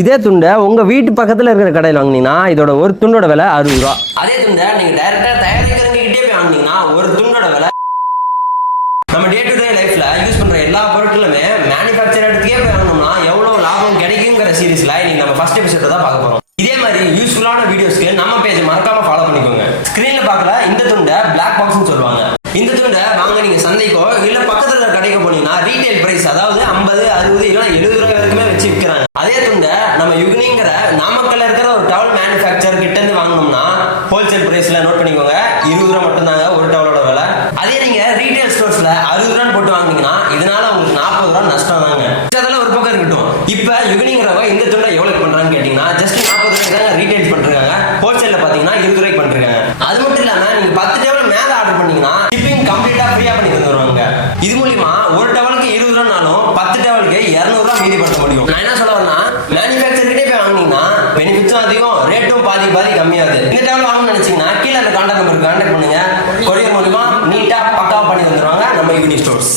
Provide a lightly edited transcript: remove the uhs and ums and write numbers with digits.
இதே துண்டை உங்க வீட்டு பக்கத்துல இருக்கிற கடையில் வாங்கினீங்கன்னா இதோட ஒரு துண்டோட விலை 60 ரூபா. அதே துண்டை நீங்க டைரக்டா தயாரிக்கிறவங்க கிட்டே போய் வாங்கினீங்கன்னா ஒரு துண்டோட விலை. நம்ம டே டு டே லைஃப்ல யூஸ் பண்ற எல்லா பொருட்களுமே மேனுஃபேக்சர் இடத்துக்கே போய் வாங்கணும்னா எவ்வளவு லாபம் கிடைக்குங்கிற சீரீஸ்ல இன்னைக்கு நம்ம ஃபர்ஸ்ட் எபிசோட தான் பார்க்க போறோம். இதே மாதிரி யூஸ்ஃபுல்லான வீடியோஸ்க்கு நம்ம பேஜ் மறக்காம ஃபாலோ பண்ணிக்கோங்க. ஸ்கிரீன்ல பார்க்கல இந்த துண்டை பிளாக் பாக்ஸ்னு சொல்லுவாங்க. இந்த துண்டை வாங்க நீங்க சந்தைக்கோ இல்ல பக்கத்துல இருக்கிற கடைக்கு போனீங்கன்னா ரீட்டைல் பிரைஸ் அதாவது 50, 60 இல்ல 70 ரூபாய் வரைக்குமே வச்சு விற்கிறாங்க. அதே துண்டை நம்ம யுக்னிங்கிற நாமக்கல்ல இருக்கிற ஒரு டவல் மேனுஃபேக்சர் கிட்ட இருந்து வாங்கணும்னா ஹோல்சேல் பிரைஸ்ல நோட் பண்ணிக்கோங்க 20 ரூபாய் மட்டும் தாங்க ஒரு டவலோட விலை. அதே நீங்க ரீட்டைல் ஸ்டோர்ஸ்ல 60 ரூபாய் போட்டு வாங்கினீங்கன்னா இதனால உங்களுக்கு 40 ரூபாய் நஷ்டம் தாங்க. அதெல்லாம் ஒரு பக்கம் இருக்கட்டும். இப்ப யுக்னிங்கிறவங்க இந்த துண்டை எவ்வளவு பண்றாங்கன்னு கேட்டீங்கன்னா ஜஸ்ட் 40 ரூபாய்க்கு தாங்க ரீட்டைல் பண்றாங்க. ஹோல்சேல்ல பாத்தீங்கன்னா 20 ரூபாய்க்கு பண்றாங்க. அது மட்டும் இல்லாம நீங்க 10 டவல் மேல ஆர்டர் பண்ணீங்கன்னா ஷிப்பிங் கம்ப்ளீட்டா ஃப்ரீயா பண்ணி தந்துருவாங்க. இது மூலமா ஒரு டவலுக்கு 20 ரூபாய்னாலும் 10 டவலுக்கு 200 ரூபாய் மீதி பண்ண முடியும். நான் என்ன சொல்ல வரேன்னா மேனுஃபேக்சர் கிட்டே போய் வாங்கினீங்கன்னா பெனிஃபிட்ஸும் அதிகம், ரேட்டும் பாதி கம்மியாகுது. இந்த டவல் வாங்கணும்னு நினைச்சீங்கன்னா கீழே அந்த கான்டாக்ட் நம்பருக்கு கான்டாக்ட் பண்ணுங்க. கொரியர் மூலமா நீட்டா பக்காவா பண்ணி தந்துருவாங்க நம்ம யுக்னி ஸ்டோர்ஸ்.